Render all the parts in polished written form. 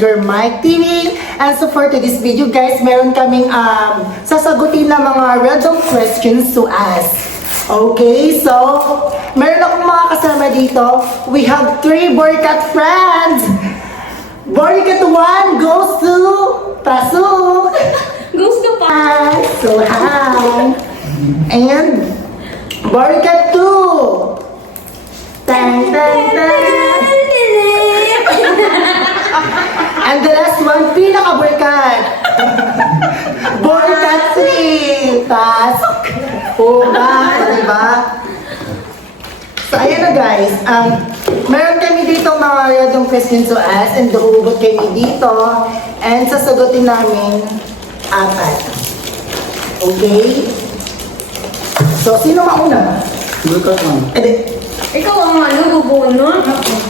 your Mike TV. And so for today's video guys, meron kaming sasagutin na mga random questions to ask. Okay, so meron akong mga kasama dito. We have 3 Boycat friends. Boycat 1 goes to Pasok. Goes to pa. So hi. And Boycat 2. Tang, tang, tang. And the last one, pinaka-Boycat. Boycat 3. Pasok. Diba? So, ayan na guys. Meron kami dito mga random questions to ask and huhugot kami dito and sasagutin namin 4. Okay? So, sino mauna? Boycat lang. Ikaw ang bubunot.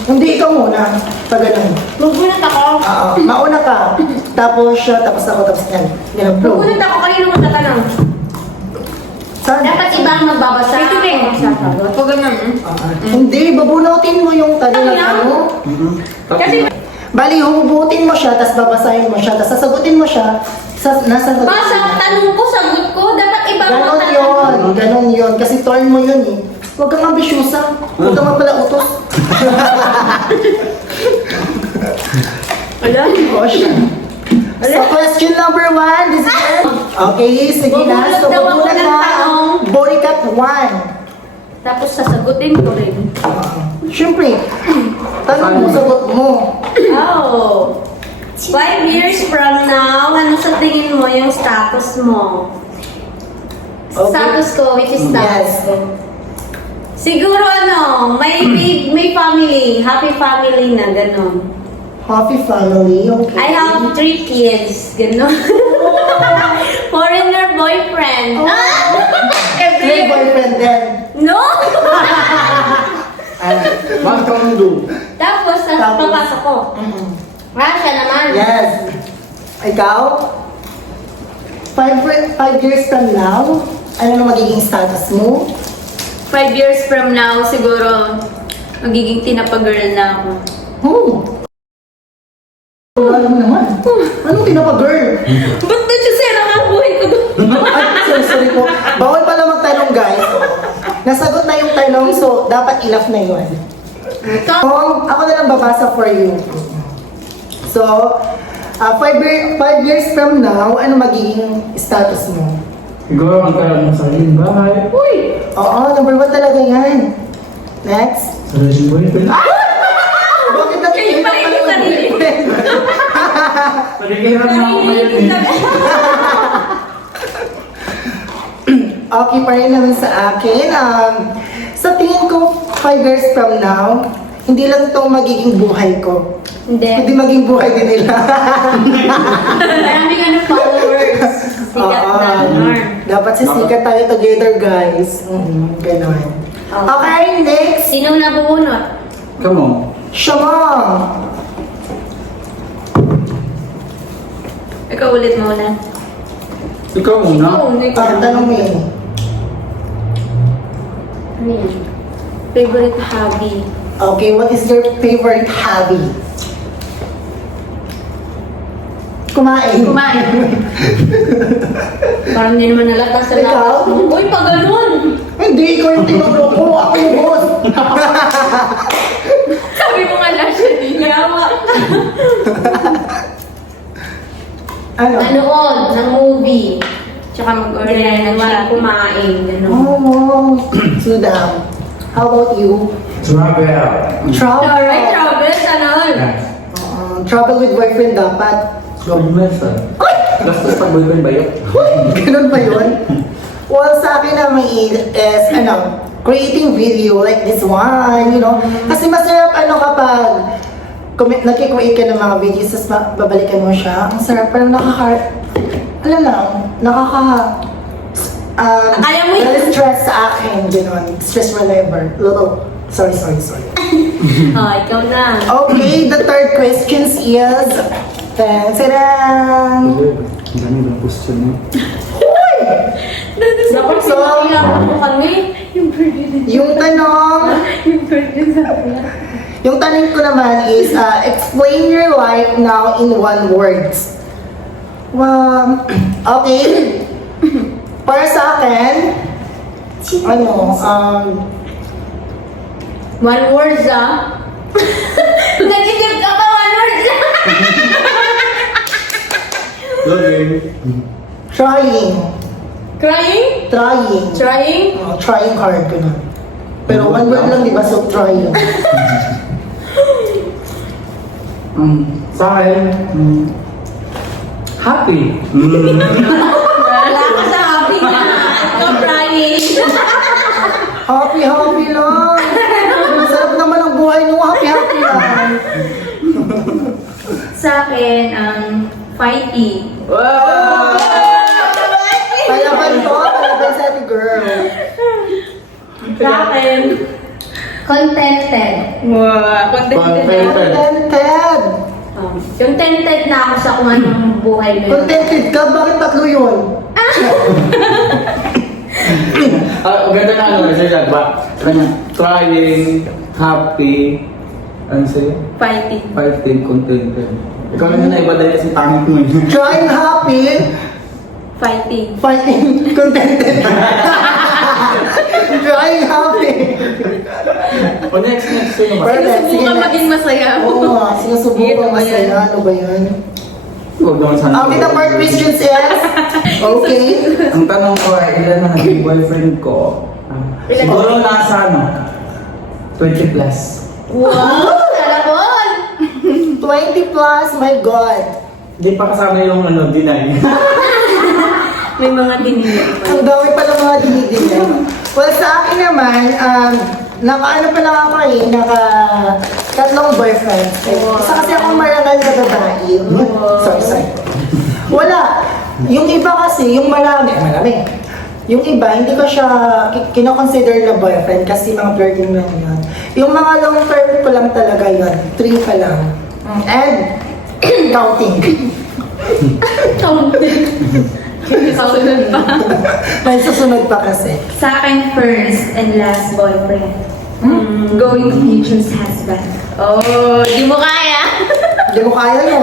Hindi, ikaw muna. Pag ganun. Bubunot ako. Oo. Mauna ka. Tapos siya, tapos ako, tapos yan. Yan, bro. Bubunot ako. Kanino mo tatanong? Saan? Dapat iba ang magbabasa. Ito din. Huwag ganun. Hindi, babunutin mo yung tanong ng ano. Kasi Bali, hubutin mo siya, tapos babasahin mo siya, tapos sasagutin mo siya. Nasa basa, tanong ko, sagot ko. Dapat iba ang Ganon yun. Ganon yun. Kasi turn mo yun eh. Huwag kang ambisyosa. Huwag kang mapalautos. Wala. O siya. So, question number 1. This is it. Okay, sige na. Bubulot So, daw ako bubulat ng na tanong. ang Boycat 1. Tapos sasagutin ko rin. Siyempre, tanong mo, sagot mo. Oh. 5 years from now, ano sa tingin mo yung status mo? Okay. Status ko, which is status Yes. ko. Siguro may family, happy family na, gano'n. Happy family, okay. I have 3 kids, gano'n. Foreigner boyfriend. May boyfriend din. No! Bakit ka mundo? Tapos, papasok ko. Siya naman. Yes. Ikaw? 5 years from now, ano na magiging status mo? 5 years from now, siguro, magiging tinapa-girl na ako. Wala mo naman. Anong tinapa-girl? Ba't na siya sira ang buhay ko doon? Ay, sorry po. Bawal pala magtanong, guys. Nasagot na yung tanong, so dapat enough na yun. Ako na lang babasa for you. So, 5 years from now, ano magiging status mo? Siguro magkaroon ng sariling bahay. Uy! Oo, number 1 talaga yan. Next. Sariling boyfriend. Bakit natin Kayo pa rin yung sarili. Palikiran na ako ngayon eh. Okay pa rin naman sa akin. Sa tingin ko, 5 years from now, hindi lang itong magiging buhay ko. Hindi. Hindi maging buhay din nila. Marami ka ng followers. Sikat Oo. na. Dapat sisikat tayo together, guys. Ganon. Okay, next. Sinong nabubunot? Come on. Shamang. Ikaw ulit muna. Ikaw muna. Tanong mo yun. Ano yan? Favorite hobby? Okay, what is your favorite hobby? Kumain. Parang hindi naman nalatas sa Ikaw? lakas mo. Uy, pag ganun! Hindi, ikaw yung tinuro ko. Ako yung boss. Sabi mo nga lang siya din. Yawa! Ano? Nanood ng movie. Tsaka mag-order Ganyan, ng walang Shopee. kumain. Ganun. Oh, Sudam. How about you? Travel. Travel. Alright, travel, sana all. Travel with boyfriend dapat. Minsan. Gastos pag boyfriend ba yun? Ganun ba yun? Well, sa akin naman is, creating video like this one, you know. Kasi masarap kapag nagkikreate ka ng mga videos, tapos babalikan mo siya. Ang sarap, parang Akala mo yun? stress sa akin, gano'n. Stress reliever. Sorry. Oh, ikaw na. Okay, the third question is, Tadang! Ang dami ng question mo. Dapat So, sinabihan mo kami. Yung tanong, yung tanong ko naman is, explain your life now in one word. Wow. Okay. Para sa akin, One words, ah. Nag-isip ka pa, one words. Login. trying. Crying? Trying. Trying? Trying hard ko na. Pero one word lang, di ba? So, trying. Sa akin, happy. Wala ka sa happy na. Ikaw crying. Happy, happy lang. Sarap naman ang buhay mo. Happy, happy lang. Sa akin, fighty. Wow! Palaban to. Palaban sa ating girl. Sa akin, contented. Wow, contented. Contented. Contented na ako sa kung anong buhay mo yun. Contented ka? Bakit tatlo yun? Ganda na ano, sa'yo ba? Kanya, trying, happy, ano sa'yo? Fighting. Fighting, contented. Ikaw na iba dahil kasi pangit mo eh. Trying happy. Fighting. Fighting contented. Trying happy. O next, sino ba? Perfect. Sige, Sinusubukan next. maging masaya. Oo nga, sinusubukan masaya. Ano ba yan? Huwag naman sana. Okay, the first question is, okay. Ang tanong ko ay, ilan na naging boyfriend ko? Siguro nasa ano? 20 plus. Wow! Sarapon! 20 plus, my God. Hindi pa kasama yung ano, deny. May mga dinili. Ang dami pala mga dinidin. Well, sa akin naman, naka-ano pa lang ako eh, naka-tatlong boyfriend. Isa kasi akong marangal na babae. Sorry. Wala. Yung iba kasi, yung marami. Yung iba, hindi ko siya kinoconsider na boyfriend kasi mga flirting lang yun. Yung mga long term ko lang talaga yun. 3 pa lang. And, counting. Kasunod pa. May susunod pa kasi. Sa akin, first and last boyfriend. Going to future's husband. Oh, di mo kaya? Hindi mo kaya yun.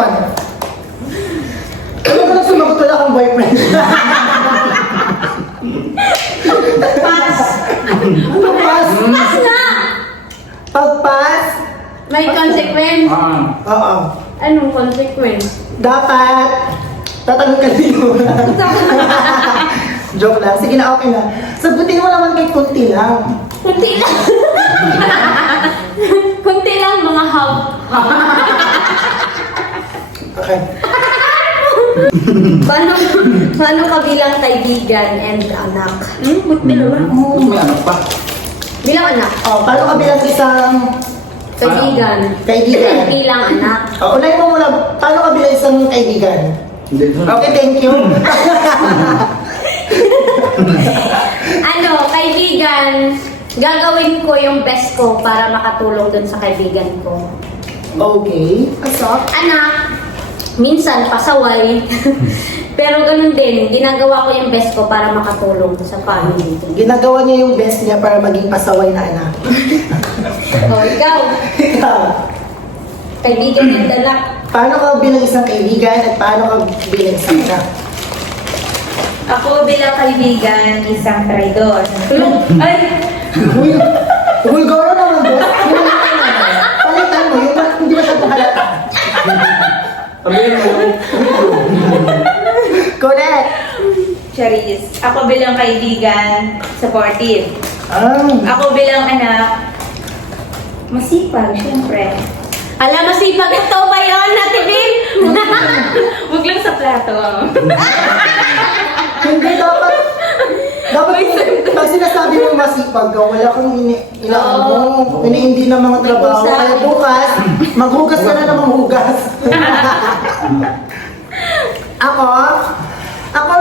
Ano ko lang sumagot wala akong boyfriend? Pass! Pagpas! Pass na! Pagpas! May consequence. Oo. Anong consequence? Dapat tatanong ka din mo. Joke lang. Sige na, okay na. Sagutin mo naman kay kunti lang. Kunti lang. Kunti lang, mga hub. Okay. Paano ka bilang kaibigan and anak? Kunti lang. Tapos may ano pa? Bilang anak. Paano ka bilang isang Kaibigan. kaibigan? Bilang anak. Unahin mo muna, paano ka bilang isang kaibigan? Hindi. Okay, thank you. Ano, kaibigan, gagawin ko yung best ko para makatulong dun sa kaibigan ko. Okay. Asa? Anak, minsan pasaway. Pero ganun din, ginagawa ko yung best ko para makatulong sa family ko. Ginagawa niya yung best niya para maging pasaway na anak. O, ikaw, Ikaw, kaibigan and anak. paano ka bilang isang kaibigan at paano ka bilang isang anak? Ako bilang kaibigan, isang traidor. Ay! Bulgaro naman, boss. Palitan mo, yung hindi masyado halata. Sabihin mo. Correct. Charis. Ako bilang kaibigan, supportive. Ako bilang anak, masipag, syempre. Alam, masipag ito ba yun, Ate Bim? Huwag lang sa plato. Hindi dapat pag sinasabi mo masipag ka, wala kang iniindi ng mga trabaho. Kaya bukas, maghugas ka na ng maghugas.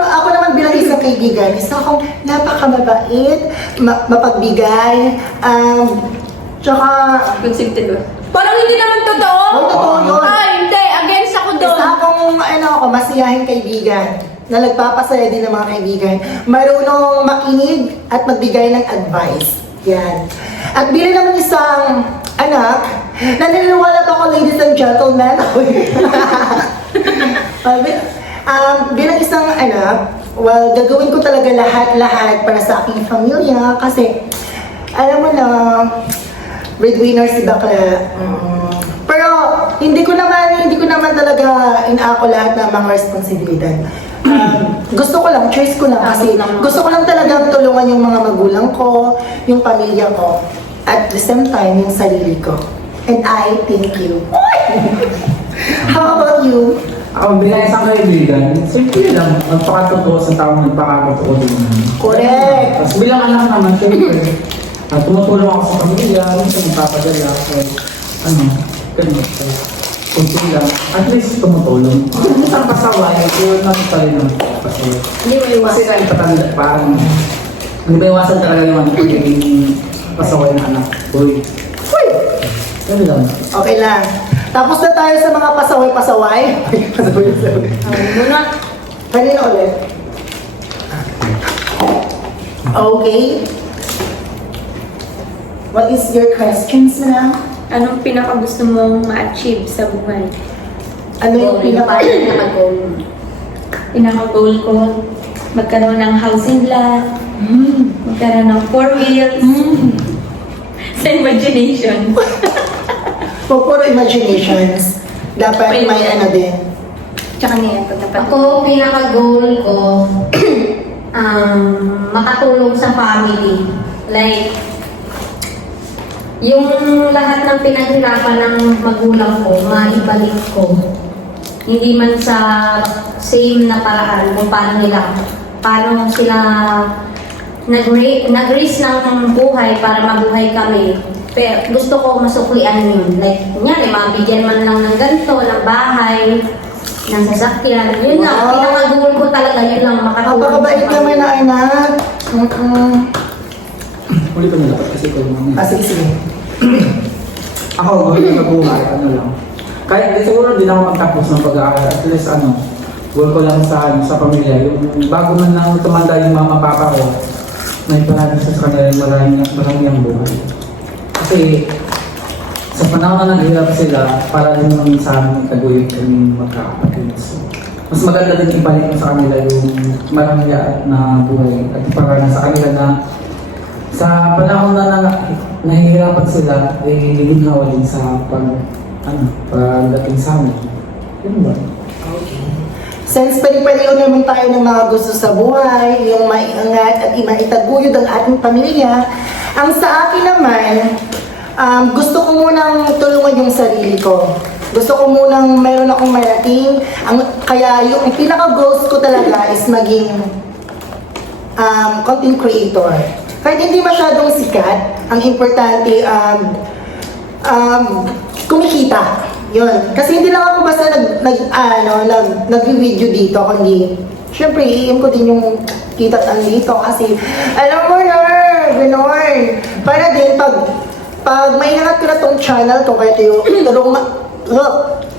Ako naman bilang isang kaibigan, isa akong napakamabait, mapagbigay, tsaka, Consented ba? Parang hindi naman totoo. oh, totoo yun. Ay, hindi. Against ako doon. Isa akong, masiyahin kaibigan. na nagpapasaya din ng mga kaibigan. Marunong makinig at magbigay ng advice. Yan. At bilang naman isang anak, naniniwala ako, ladies and gentlemen. Bilang isang anak, well, gagawin ko talaga lahat-lahat para sa aking pamilya kasi alam mo na, breadwinner si bakla. Pero hindi ko naman talaga inaako lahat ng mga responsibilidad. Gusto ko lang, choice ko lang kasi gusto ko lang talagang tulungan yung mga magulang ko, yung pamilya ko, at the same time, yung sarili ko. And I thank you. How about you? Ako bilang isang kaibigan, simple lang, magpakatotoo sa taong nagpakatotoo din naman. Correct. Tapos bilang anak naman, syempre, tumutulong ako sa pamilya, minsan nagpapadala, ganun. Kunti lang, at least tumutulong. Isang pasaway, yun lang pa rin ang pasaway. Hindi mo Kasi iwasan. kahit patanda, parang, hindi ba iwasan talaga naman pagiging pasaway ng anak. Uy, ganun lang. Okay lang. Tapos na tayo sa mga pasaway-pasaway. Pasaway-pasaway. Muna. Kanina ulit. Okay. What is your questions now? Anong pinaka-gusto mong ma-achieve sa buhay? Ano yung pinaka... Pinaka-goal. Pinaka-goal ko, magkaroon ng house and lot, magkaroon ng 4 wheels, sa imagination. Puro imaginations. Dapat may ano din. Tsaka niya, dapat. Ako, pinaka-goal ko, makatulong sa family. Like, yung lahat ng pinaghirapan ng magulang ko, maibalik ko. Hindi man sa same na paraan kung paano sila nag-raise ng buhay para mabuhay kami. Pero gusto ko masuklian yun. Like, kunyari, mabigyan man lang ng ganito, ng bahay, ng sasakyan. Yun lang, Wow. pinaka-goal ko talaga, yun lang, makatulong Napakabait naman na anak. Uli ko na dapat kasi ko naman. Sige. Ako, goal sa buhay, ano lang. Kahit siguro din ako magtapos ng pag-aaral. At least goal ko lang sa pamilya. Yung bago man lang tumanda yung mama papa ko, may parang sa kanila yung marami ang buhay. Kasi sa panahon na naghirap sila, para rin naman sa amin kaguyod kami magkakapatid. So, mas maganda din ibalik mo sa kanila yung marami na buhay. At para sa kanila na sa panahon na nahihirapan sila, ay ligaw din sa pagdating sa amin. Yun ba? Since pari-pariho naman tayo ng mga gusto sa buhay, yung maiangat at maitaguyod ang ating pamilya, ang sa akin naman, gusto ko munang tulungan yung sarili ko. Gusto ko munang meron akong marating. Kaya yung pinaka-goals ko talaga is maging content creator. Kahit hindi masyadong sikat, ang importante, kumikita. Yun. Kasi hindi lang ako basta nag-video dito, kundi syempre, iim ko din yung kita dito kasi alam mo na, gano'n. Para din, pag may nangat ko na tong channel ko, kaya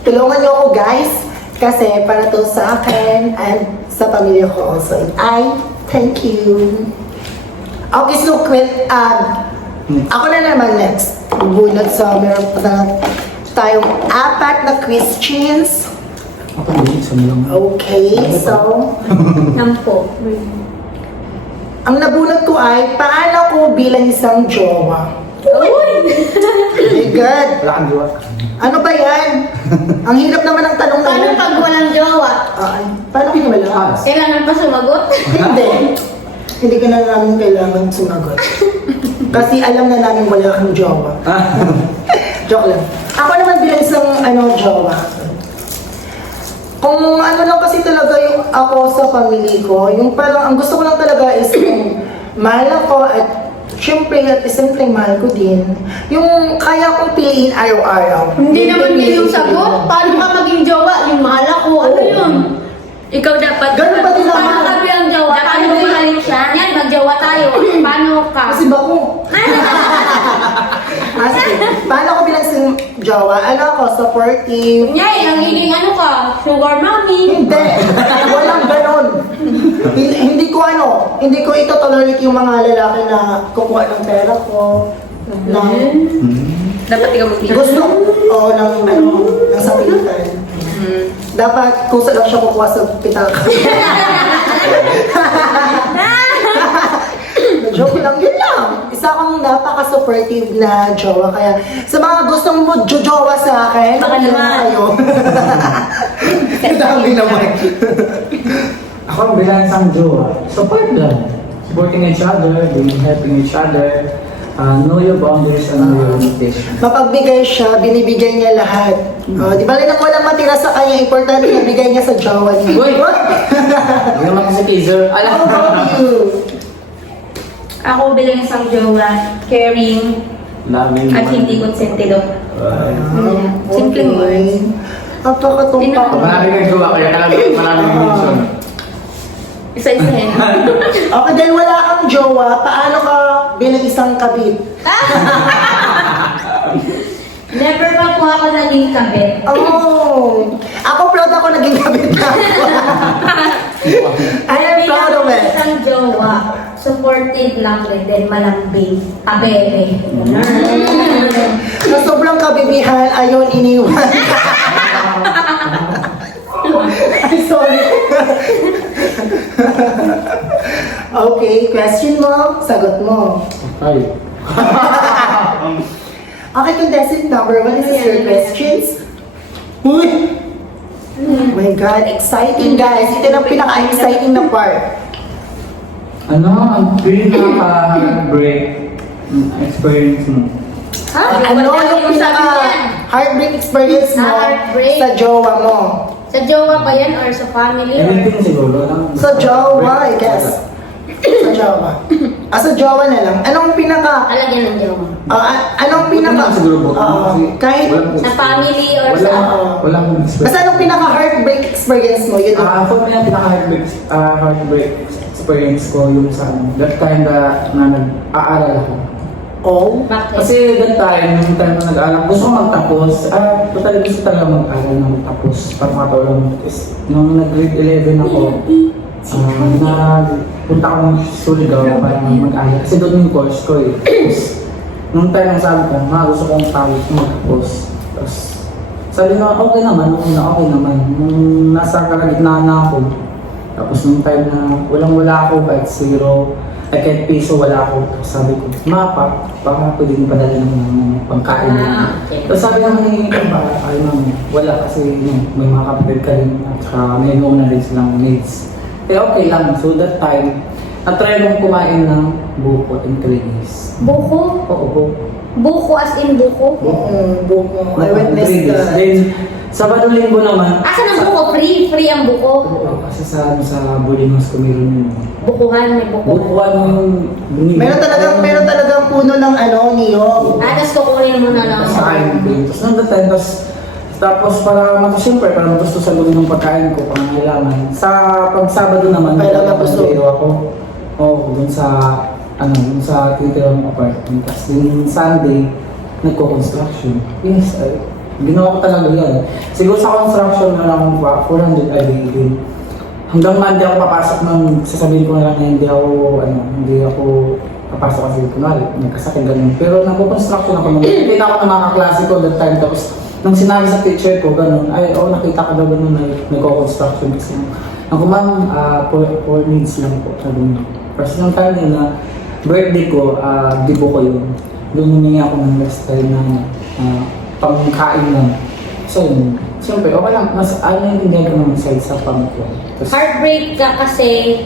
tulungan niyo ako guys, kasi para to sa akin and sa pamilya ko also. And I thank you. Okay, so ako na naman next. Bunot sa meron pa na tayong 4 na questions. Ako din, isa na lang. Okay, so Nampo. ang nabunot ko ay paano ko bilang isang jowa. Oh my God! Wala kang diwa. Ano ba yan? Ang hirap naman ng tanong na Paano yan. pag walang jowa? Paano ko wala? Kailangan pa sumagot? Hindi. Hindi ka na namin kailangan sumagot. Kasi alam na namin wala kang jowa. Joke lang. Ako naman bilang isang jowa. Kung ano lang kasi talaga yung ako sa family ko, yung parang ang gusto ko lang talaga is yung mahal ako at syempre at the same time mahal ko din. Yung kaya kong piliin araw-araw. Hindi naman yun yung sagot. Paano ka maging jowa? Yung mahal ako. Ano yun? Ikaw dapat. Ganun pa din Paano naman. ka bilang jowa? Dapat Paano mo mo balik siya. Yan, magjowa tayo. Paano ka? Kasi bako. Sige. Paano ko bilang isang jowa? Ano ako, supportive? Kunyari, ang hiling ano ka? Sugar mommy. Hindi. Walang ganon. hindi ko ito tolerate yung mga lalaki na kukuha ng pera ko. Ng, Dapat ikaw mag gusto, ng sapilitan. Dapat kusa lang siya kukuha sa pitaka. Joke lang, yun lang. Isa akong napaka-supportive na jowa. Kaya sa mga gustong mo jowa sa akin, Baka sabihin na naman. kayo. Dami naman. Ako bilang isang jowa, support lang. Supporting each other, being helping each other, know your boundaries and know your limitations. Mapagbigay siya, binibigay niya lahat. Di ba rin ang walang matira sa kanya, importante na bigay niya sa jowa niya. Uy! Hindi naman kasi teaser. How Alam about you? Ako bilang isang jowa, caring, Daming at hindi konsentido. Simpleng words. Napakatumpa. Maraming nagjowa kaya talagang maraming mention. Isa-isahin. Okay, dahil wala kang jowa, paano ka bilang isang kabit? Never pa po ako naging kabit. Oh! Ako proud ako naging kabit na. I am proud of it. Isang jowa, supportive lang rin din, malambing, kabebe. Sa sobrang kabibihan, ayaw iniwan. Ay, sorry. Okay, question mo, sagot mo. Ay. Okay, contestant number 1, this is your questions. Uy! Oh my God, exciting guys. Ito na pinaka-exciting na part. Ano ang pinaka-heartbreak experience mo? Ano yung pinaka-heartbreak experience mo Heartbreak. sa jowa mo? Sa jowa ba yan or sa family? Or... Anything siguro. Sa jowa, I guess. Sa jowa. Sa jowa na lang. Anong pinaka... Alagyan ng jowa. Anong pinaka... Siguro po. kahit... Sa family or sa... Walang experience. Basta anong pinaka-heartbreak experience mo, yun ang... For me, ang pinaka-heartbreak experience ko yung sa that time na nag-aaral ako. Oh? Bakit? Kasi that time, yung time na nag-aaral, gusto ko magtapos. Totally gusto talaga mag-aaral na magtapos para makatulong. Nung nag-grade 11 ako, punta ko ng Surigao para mag-aaral. Kasi doon yung course ko eh. Tapos, nung time na sabi ko, gusto kong magtapos. Tapos, sabi na, okay naman. Nung nasa kalagitnaan na ako, tapos nung time na walang-wala ako, kahit zero, kahit piso wala ako. Tapos sabi ko, baka pwede mo padala ng pagkain mo. Okay. Tapos sabi naman ng inyong para, ay ma'am, wala kasi may mga kapatid ka rin at saka may na rin silang needs. Eh okay lang. So that time, na-try kong kumain ng buko and 3 days. Buko? Oo, buko. Buko as in buko? Buko. I witnessed that. Then, Sabado Linggo naman. Asan ang buko? Free? Free ang buko? Oo, kasi sa Bulimas ko meron yun. Bukuhan, may bukuhan. Bukuan mo yung binili. Meron talagang puno ng niyog. Tapos kukunin mo na lang Sa kain ko yun. Tapos nung that time, tapos para siyempre, para gusto sa lumin ng pagkain ko, pangangailangan. Sa pag-Sabado naman, Kailangan gusto. ako. Oo, dun sa tinitirang apartment. Tapos yung Sunday, nagko-construction. Yes, ginawa ko talaga yan. Siguro sa construction na lang 400 a day din. Hanggang Monday ako papasok nang sasabihin ko na lang na hindi ako papasok kasi kunwari, nagkasakit ganun. Pero nagko-construction ako nung nakita ko ng mga kaklase ko that time. Tapos nung sinabi sa teacher ko ganun, nakita ka daw ganun na nagko-construction kasi. Ako ma'am, for needs lang po. Sabi niya. First nung time yun na birthday ko, dibo ko yun. Doon humingi ako ng last time na pangkain lang. So yun, siyempre, okay lang. Mas yung hindi ko naman sa pangkain. Heartbreak ka kasi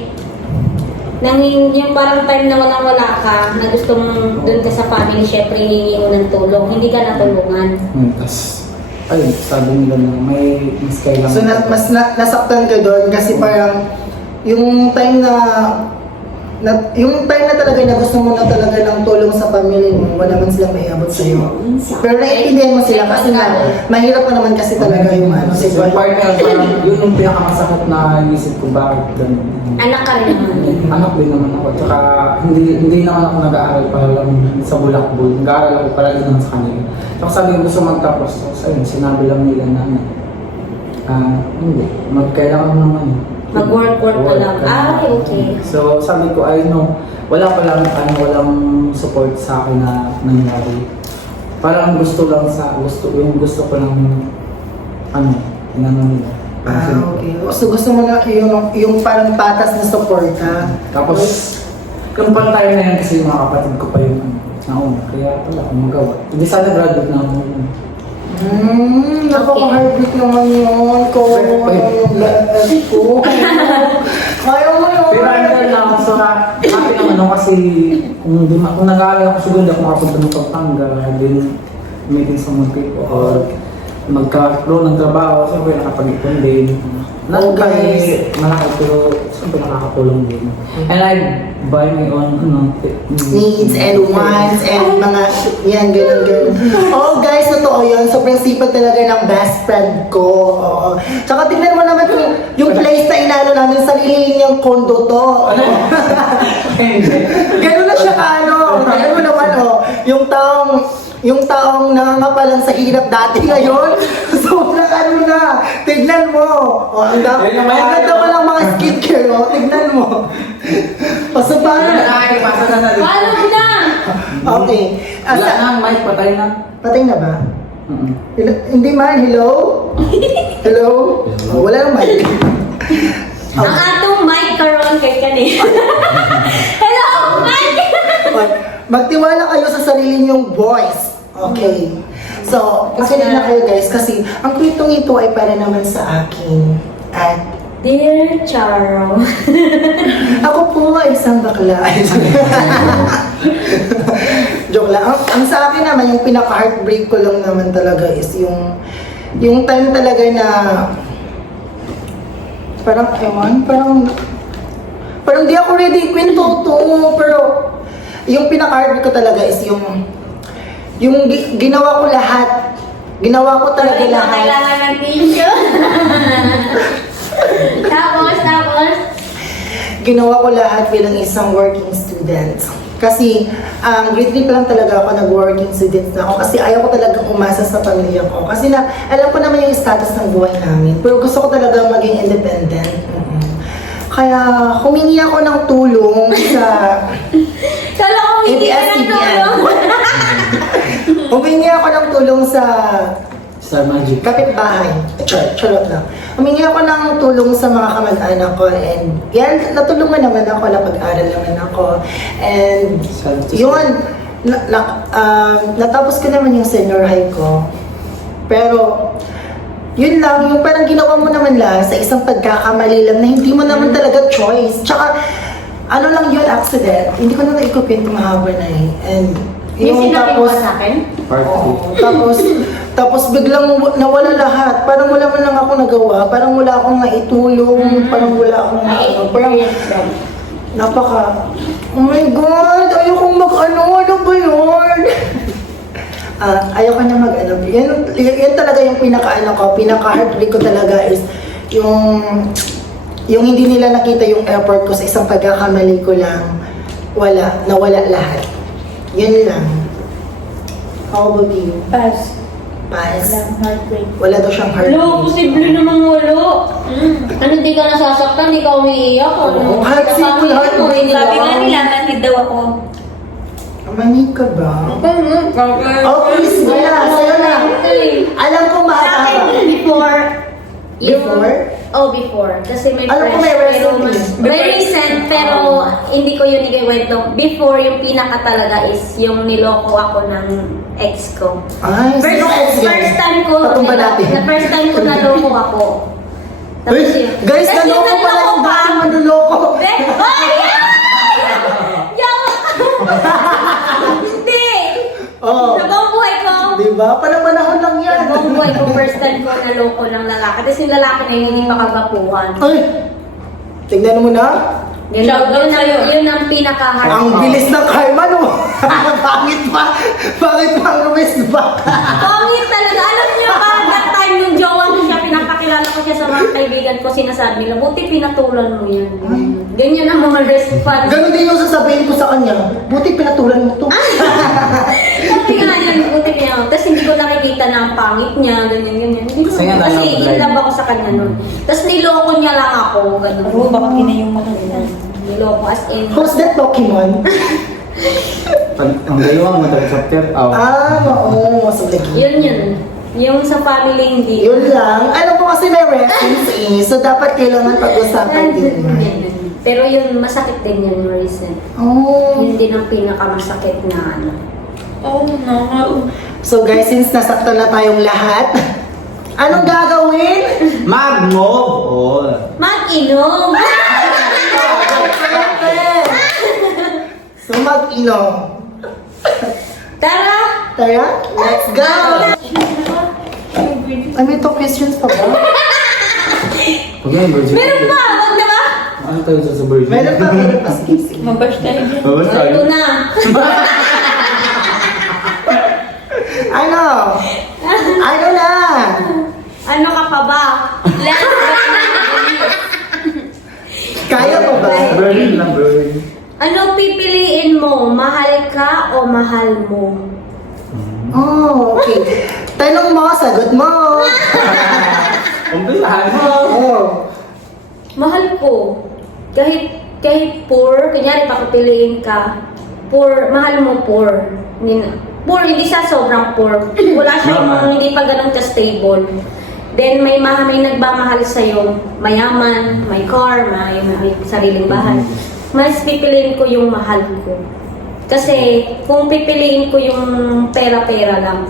yung parang time na walang-wala ka, na gusto mong doon ka sa family, syempre hihingi mo ng tulong, hindi ka natulungan. Tapos, ayun, sabi nila na may mas kailangan. So mas nasaktan ka doon kasi parang yung time na talaga na gusto mo na talaga ng tulong sa pamilya mo, wala man silang may abot sa iyo. Pero naiintindihan mo sila kasi nga, mahirap pa naman kasi talaga yung Yung sitwasyon. partner, parang yun yung pinakamasakit na isip ko bakit ganun. Anak ka rin naman. Anak din naman ako. Tsaka hindi naman ako nag-aaral para lang sa Bulakbol. Nag-aaral ako para din naman sa kanila. Tsaka sabi ko gusto magtapos. Tapos ayun, sinabi lang nila na hindi. Kailangan naman Mag-work-work ka lang. Ah, okay. So sabi ko, ay no, walang support sa akin na nangyari. Parang gusto ko lang nila. Okay. Gusto mo na yung parang patas na support, ha? Tapos, yung pantay na yan kasi yung mga kapatid ko pa yung nauna. Kaya wala akong magawa. Hindi sana graduate na ako. Napaka-heartbeat naman yun. Yung last ko. Ayaw mo yun. Pero ano lang, so happy naman ako kasi kung nag-aaral ako siguro hindi ako makapunta ng Pampanga, din meeting sa Monte or magkakaroon ng trabaho, siyempre nakapag-ipon din. Malaki pero siyempre nakakatulong din. And I buy my own Needs and wants and mga yan, ganun. Oh guys, totoo yun. Sobrang sipag talaga ng best friend ko. Oo. Tsaka tingnan mo naman yung place na inano namin, sarili niyang kondo to. Ganun na siya ganun mo naman yung taong nangangapalan sa hirap dati ngayon. Sobrang na. Tignan mo. Ang ganda mo lang mga skincare, tignan mo. So, paano na? Paano mo na? Okay. Wala na, Mike, patay na. Patay na ba? Hindi man, hello? Hello? Oh, wala nang mic. Ang atong mic karon kay kani. Hello, Mike! Magtiwala kayo sa sarili niyong voice. Okay. So, makinig na kayo guys kasi ang kwentong ito ay para naman sa akin. At Dear Charo. ako po ay isang bakla. Joke lang. Ang sa akin naman, yung pinaka-heartbreak ko lang naman talaga is yung time talaga na parang di ako ready kwento to. Pero yung pinaka-heartbreak ko talaga is yung ginawa ko lahat. Ginawa ko talaga lahat. Kailangan ng tissue. Tapos. Ginawa ko lahat bilang isang working student. Kasi grade 3 pa lang talaga ako nag-working student na ako kasi ayaw ko talagang umasa sa pamilya ko. Kasi alam ko naman yung status ng buhay namin. Pero gusto ko talaga maging independent. Kaya humingi ako ng tulong sa Kala ko hindi ka ABS-CBN. nagtulong. Humingi ako ng tulong sa Star Magic. kapitbahay. Charot lang. Humingi ako ng tulong sa mga kamag-anak ko and yan, natulungan naman ako, napag-aral naman ako. And yun, natapos ko naman yung senior high ko. Pero, yun lang, yung parang ginawa mo naman lang sa isang pagkakamali lang na hindi mo naman talaga choice. Tsaka, ano lang yun, accident. Hindi ko na naikupin ito mahaba na eh. And, May sinabi mo sa akin? Part oo, tapos biglang nawala lahat. Parang wala man lang ako nagawa. Parang wala akong naitulong. Parang wala akong parang oh my God, ayokong ano ba yun? Ayoko na yan talaga yung pinaka-heartbreak ko talaga is yung hindi nila nakita yung effort ko sa isang pagkakamali ko lang. Nawala lahat. Yun lang. How about you? Pass. Pass. Walang heartbreak. Wala daw siyang Hello, heartbreak. posible namang walo. Ano, di ka nasasaktan, di ka umiiyak. Oo, kahit simple heart mo, hindi Sabi nga nila, manhid daw ako. Manig ka ba? Oh, please, wala. Sa'yo na. Alam ko Sa mahaba. akin, before. Before? Before. Kasi may Alam ko may recent. May recent, pero hindi ko yun ikikwento. Before, yung pinaka talaga is yung niloko ako ng ex ko. Ay, sino ex yan? First time ko, Patumba natin. first time ko naloko ako. Uy, guys, Tapos naloko yung pala yung pa. dati manluloko. Ay! Yawa ka! Hindi! Oh, Sa buong buhay ko, diba? Panahon lang yan. sa buong buhay ko, first time ko naloko ng lalaki. Tapos yung lalaki na yun, hindi pa kagwapuhan. Ay, tignan mo na. Yun, Shoutout sa'yo. yun ang pinaka-hard. Ang bilis ng karma, no? Bakit pa ang rumis ba? Pangit talaga. Alam niyo ba, that time yung jowa ko siya, pinapakilala ko siya sa mga kaibigan ko, sinasabi nila, buti pinatulan mo yan. Ganyan ang mga response. Ganon din yung sasabihin ko sa kanya. Buti pinatulan mo to. Sabi nga yan, buti pinatulan. Tapos hindi ko nakita nakikita na ang pangit niya, ganyan. Hindi ko, Kasi nga, kasi nalove in love ako sa kanya nun. Tapos niloko niya lang ako, ganun. Oo, baka kinayong mo kanina. Niloko as in. Who's that Pokemon? Ang dalawang madalas sa tip out. Oo. So, like, Yun. Yung sa family, hindi. yun lang. Ano po kasi may reference eh. So, dapat kailangan pag-usapan din. Pero yun, masakit din yun, Maricel. Oh. Yun din ang pinakamasakit na ano. Oh, no. So, guys, since nasaktan na tayong lahat, anong gagawin? Mag-move on. Mag-inom! So, mag-inom. Tara! Tara, let's go! Ay, may two questions pa ba? Huwag yan, virgin. Meron pa! Wag na ba? Ano tayo sa virgin? Meron pa. Sige, sige. Mabash tayo dyan. Bawas tayo. Ito na! Ano? Ano na? Ano ka pa ba? Last but not Kaya mo ba? Virgin lang, virgin. Ano pipiliin mo? Mahal ka o mahal mo? Oh, okay. Tanong mo, sagot mo. Umpisahan mo. Oh. Mahal ko. Kahit poor, kunyari papapiliin ka, poor, mahal mo poor. Poor, hindi siya sobrang poor. Wala siyang, Naman. hindi pa ganun ka-stable. Then may nagmamahal sa'yo, mayaman, may car, may sariling bahay. Mas pipiliin ko yung mahal ko. Kasi kung pipiliin ko yung pera-pera lang,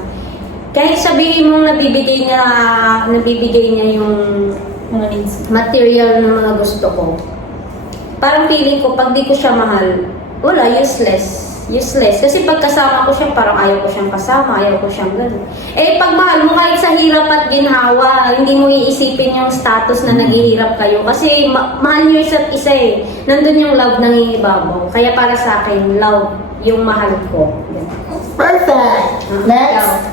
kahit sabihin mong nabibigay niya yung mga needs. material na mga gusto ko. Parang feeling ko, pag di ko siya mahal, wala, useless. Useless. Kasi pag kasama ko siya, parang ayaw ko siyang kasama, ayaw ko siyang gano'n. Eh, pag mahal mo, kahit sa hirap at ginhawa, hindi mo iisipin yung status na naghihirap kayo. Kasi mahal niyo isa't isa eh. Nandun yung love nangingibabaw. Kaya para sa akin, love, yung mahal ko. Perfect. Next.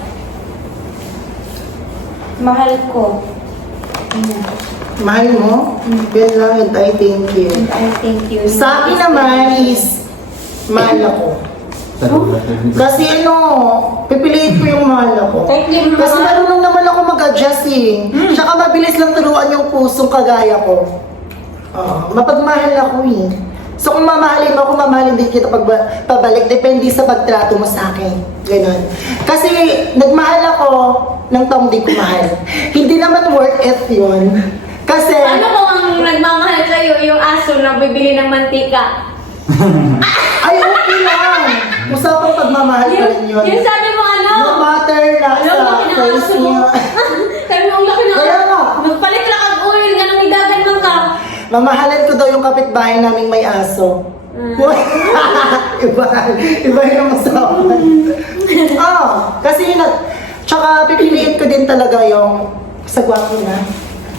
Mahal ko. Mahal mo? Yan lang, and I thank you. I thank you. Sa akin naman is, mahal ako. Kasi ano, pipiliin ko yung mahal ako. Kahit di mo Kasi mahal. marunong naman ako mag-adjust eh. Tsaka mabilis lang turuan yung pusong kagaya ko. Mapagmahal ako eh. So kung mamahalin mo ako, mamahalin din kita pabalik. Depende sa pagtrato mo sa akin. Ganon. Kasi nagmahal ako ng taong di ko mahal. Hindi naman worth it yun. Kasi... Ano kung ang nagmamahal sa'yo yung aso na bibili ng mantika? Ay, okay lang. Usapang pagmamahal pa rin yun. Yung sabi mo ano? No matter na Ano, sa laki ng face aso mo. niya. Sabi mo, ang laki ng Kaya nga. Nagpalit lang ang oil, ganun idagan man ka. Mamahalan ko daw yung kapitbahay naming may aso. iba yung usapan. Kasi tsaka pipiliin ko din talaga yung sa gwapo na.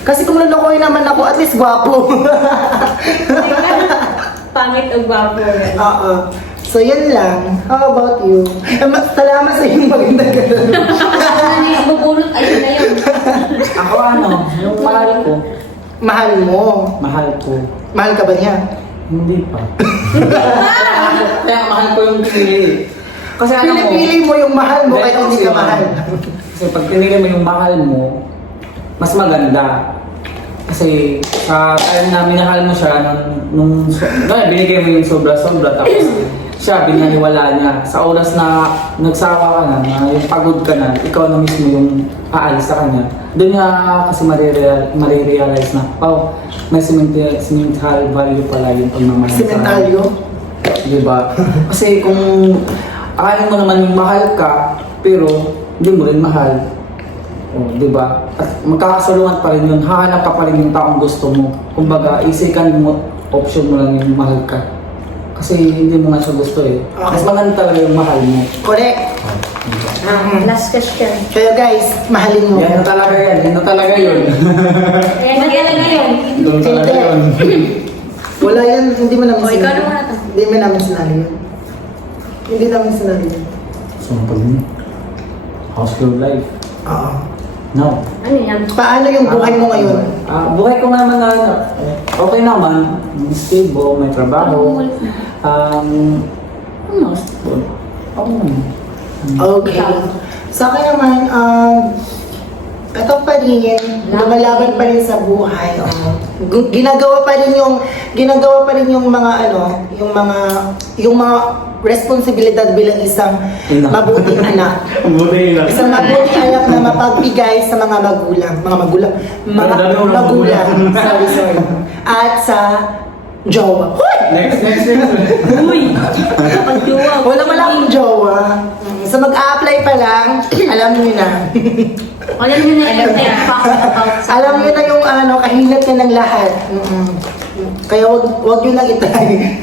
Kasi kung lulukoy naman ako, at least gwapo. Pangit o gwapo. Oo. So, yun lang. How about you? Salamat sa iyong magandang ganun. Ano yung bubulot, ayun na yun. Ako ano, yung mahal ko. Mahal mo. Mahal ko. Mahal ka ba niya? Hindi pa. Kaya mahal ko yung pinili. Kasi ano mo, Pili-pili mo yung mahal mo kahit hindi ka mahal. Kasi pag pinili mo yung mahal mo, mas maganda. Kasi sa time na minahal mo siya, binigay mo yung sobra-sobra, tapos siya, binaniwala niya. Sa oras na nagsawa ka na yung pagod ka na, ikaw na mismo yung aalis sa kanya. Doon niya kasi marirealize na, oh, may sentimental value pala yung pagmamahal sa Sementalyo. Diba? Kasi kung akayin mo naman yung mahal ka, pero hindi mo rin mahal. O, diba? At magkakasalungan pa rin yun, hahanap ka pa rin yung taong gusto mo. Kumbaga, second mo, option mo lang yung mahal ka. Kasi hindi mo nga siya gusto eh. Mas maganda talaga yung mahal mo. Correct. Last question. Kaya guys, mahalin mo. Yan na talaga yan, yan na talaga yun. Ayan na talaga yun. Doon talaga yun. Wala yan, hindi mo namin O, ikaw naman na to. Hindi mo namin sinali yun. Hindi namin sinali yun. Sumpag mo. House girl life. Oo. No. Ano yan? Paano yung buhay mo ngayon? Buhay ko naman na okay naman. Stable, may trabaho. Stable. Oo naman. Okay. Sa akin naman, ito pa rin, lumalaban pa rin sa buhay. Ginagawa pa rin yung mga yung mga responsibilidad bilang isang mabuting anak. Isang mabuting anak na mapagbigay sa mga magulang. Sorry. At sa jowa. Next. Uy! Pagjuwa. Wala akong jowa. So mag-a-apply pa lang, alam niyo na. Alam mo na yung fact about sa... Alam niyo na yung kahinat niya ng lahat. Kaya wag niyo lang itry.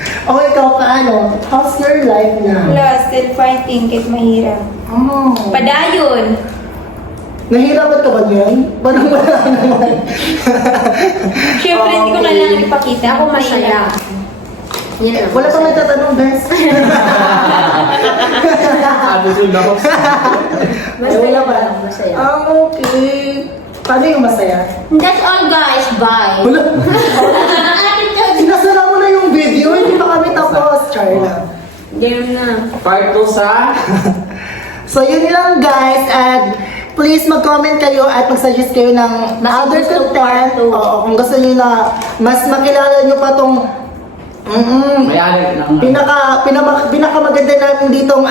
Okay, ikaw paano? How's your life now? Wala, still fighting kahit mahirap. Oh. Padayon. Nahirapan ka ba niyan? Parang wala naman. Siyempre, hindi ko Okay. kailangan ipakita. Ako masaya. Yan lang. Wala pa may tatanong, guys. Abusog ako. Wala pa. Masaya. Okay. Paano yung masaya? That's all guys, bye. Wala. Sinasara mo na yung video, hindi pa kami tapos, Charla. Game na. Part 2 sa... So yun lang guys, and please mag-comment kayo at mag-suggest kayo ng Mas other gusto content. part two. Oo, kung gusto niyo na mas makilala niyo pa tong May-ari ng... pinakamaganda namin ditong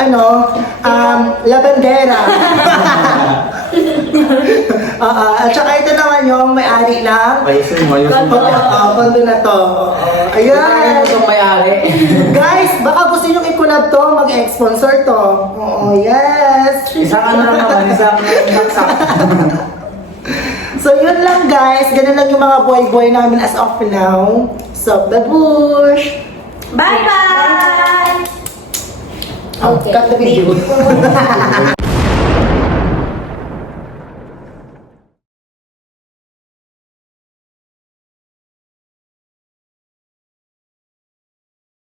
labandera. At saka ito naman yung may-ari ng Ayusin mo. kondo na to. Ayan. Itong may-ari. Guys, baka gusto nyo i-collab to, mag-sponsor to. Oo, yes. Isang naman, isang naksak. So yun lang guys, ganun lang yung mga boy-boy namin as of now. So, the bush. Bye-bye! Oh, Okay. cut the video.